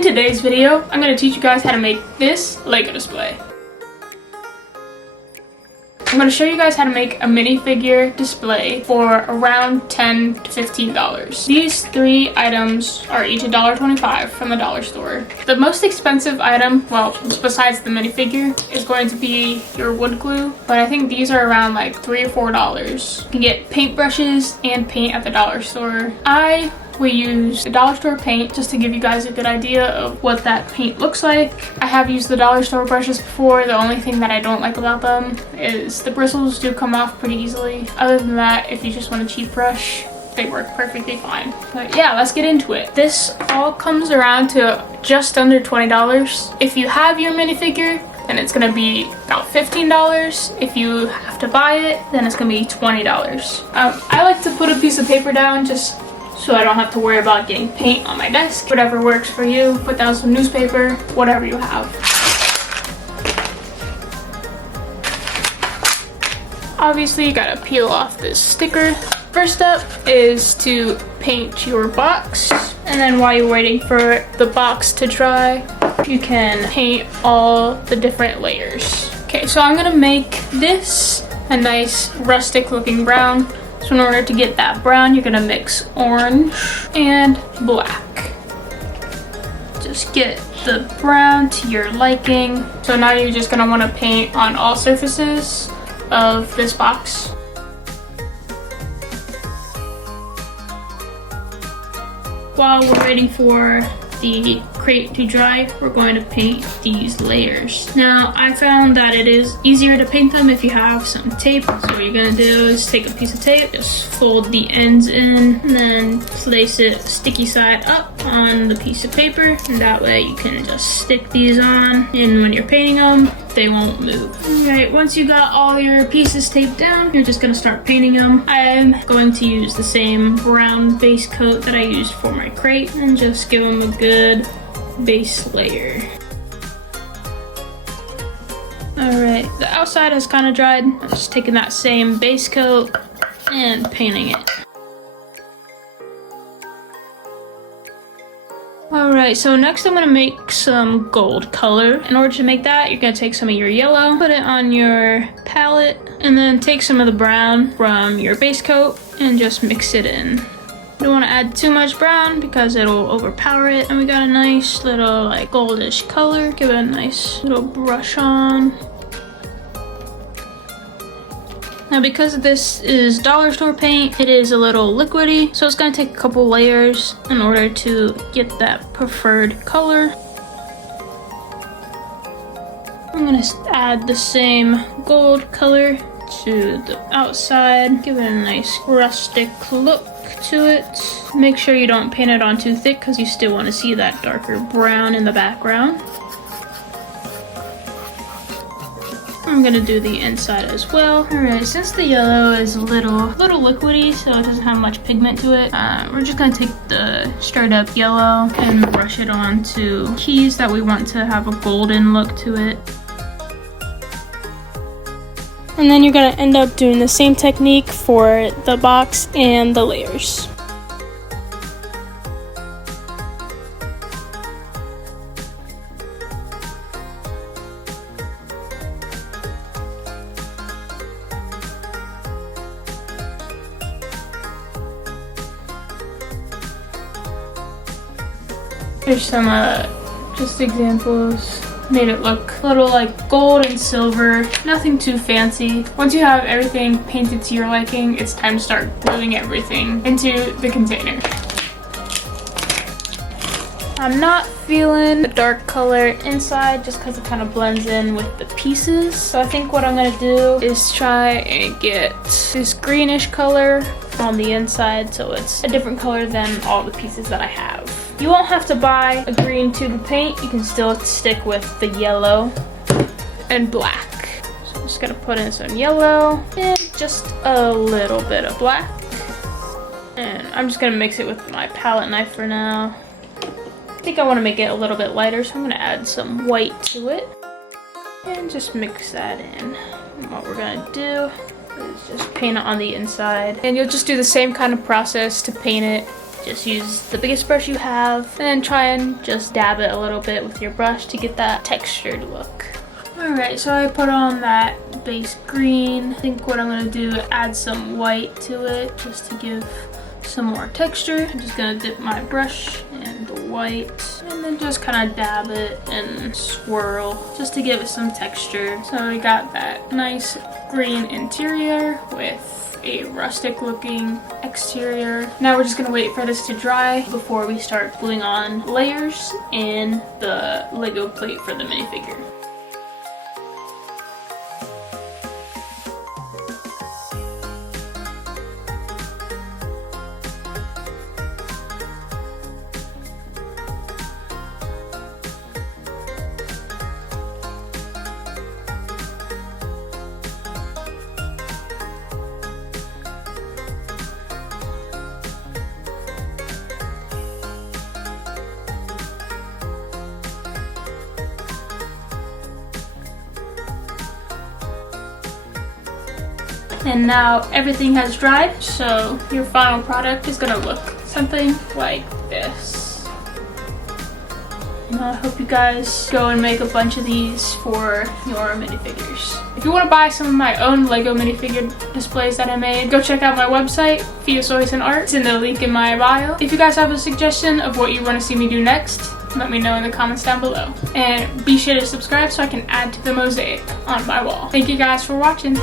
In today's video, I'm going to teach you guys how to make this Lego display. I'm going to show you guys how to make a minifigure display for around $10 to $15. These three items are each $1.25 from the dollar store. The most expensive item, well, besides the minifigure, is going to be your wood glue, but I think these are around like $3 or $4. You can get paintbrushes and paint at the dollar store. We use the dollar store paint just to give you guys a good idea of what that paint looks like. I have used the dollar store brushes before. The only thing that I don't like about them is the bristles do come off pretty easily. Other than that, if you just want a cheap brush, they work perfectly fine. But yeah, let's get into it. This all comes around to just under $20. If you have your minifigure, then it's gonna be about $15. If you have to buy it, then it's gonna be $20. I like to put a piece of paper down just so I don't have to worry about getting paint on my desk. Whatever works for you. Put down some newspaper, whatever you have. Obviously, you gotta peel off this sticker. First step is to paint your box. And then while you're waiting for the box to dry, you can paint all the different layers. Okay, so I'm gonna make this a nice rustic looking brown. So in order to get that brown, you're gonna mix orange and black. Just get the brown to your liking. So now you're just gonna wanna paint on all surfaces of this box. While we're waiting for the crate to dry, we're going to paint these layers. Now, I found that it is easier to paint them if you have some tape. So what you're gonna do is take a piece of tape, just fold the ends in, and then place it sticky side up on the piece of paper. And that way you can just stick these on, and when you're painting them, they won't move. Alright, once you got all your pieces taped down, you're just gonna start painting them. I'm going to use the same brown base coat that I used for my crate and just give them a good base layer. Alright, the outside has kind of dried. I'm just taking that same base coat and painting it. Alright, so next I'm going to make some gold color. In order to make that, you're going to take some of your yellow, put it on your palette, and then take some of the brown from your base coat and just mix it in. You don't want to add too much brown because it'll overpower it. And we got a nice little like goldish color. Give it a nice little brush on. Now because this is dollar store paint, it is a little liquidy, so it's going to take a couple layers in order to get that preferred color. I'm going to add the same gold color to the outside. Give it a nice rustic look to it. Make sure you don't paint it on too thick because you still want to see that darker brown in the background. I'm gonna do the inside as well. Alright, since the yellow is a little liquidy, so it doesn't have much pigment to it, we're just gonna take the straight up yellow and brush it onto keys that we want to have a golden look to it. And then you're gonna end up doing the same technique for the box and the layers. Here's some just examples. Made it look a little like gold and silver, nothing too fancy. Once you have everything painted to your liking, it's time to start gluing everything into the container. I'm not feeling the dark color inside just because it kind of blends in with the pieces. So I think what I'm gonna do is try and get this greenish color on the inside so it's a different color than all the pieces that I have. You won't have to buy a green tube of paint. You can still stick with the yellow and black. So I'm just gonna put in some yellow and just a little bit of black. And I'm just gonna mix it with my palette knife for now. I think I want to make it a little bit lighter, so I'm going to add some white to it. And just mix that in. And what we're going to do is just paint it on the inside. And you'll just do the same kind of process to paint it Just use the biggest brush you have and then try and just dab it a little bit with your brush to get that textured look. Alright, so I put on that base green. I think what I'm going to do is add some white to it just to give some more texture. I'm just going to dip my brush in the white and then just kind of dab it and swirl just to give it some texture. So we got that nice green interior with a rustic looking exterior. Now we're just gonna wait for this to dry before we start gluing on layers in the Lego plate for the minifigure. And now everything has dried, so your final product is gonna look something like this. And I hope you guys go and make a bunch of these for your minifigures. If you want to buy some of my own Lego minifigure displays that I made, go check out my website, Fetusoys and Art. It's in the link in my bio. If you guys have a suggestion of what you want to see me do next, let me know in the comments down below. And be sure to subscribe so I can add to the mosaic on my wall. Thank you guys for watching.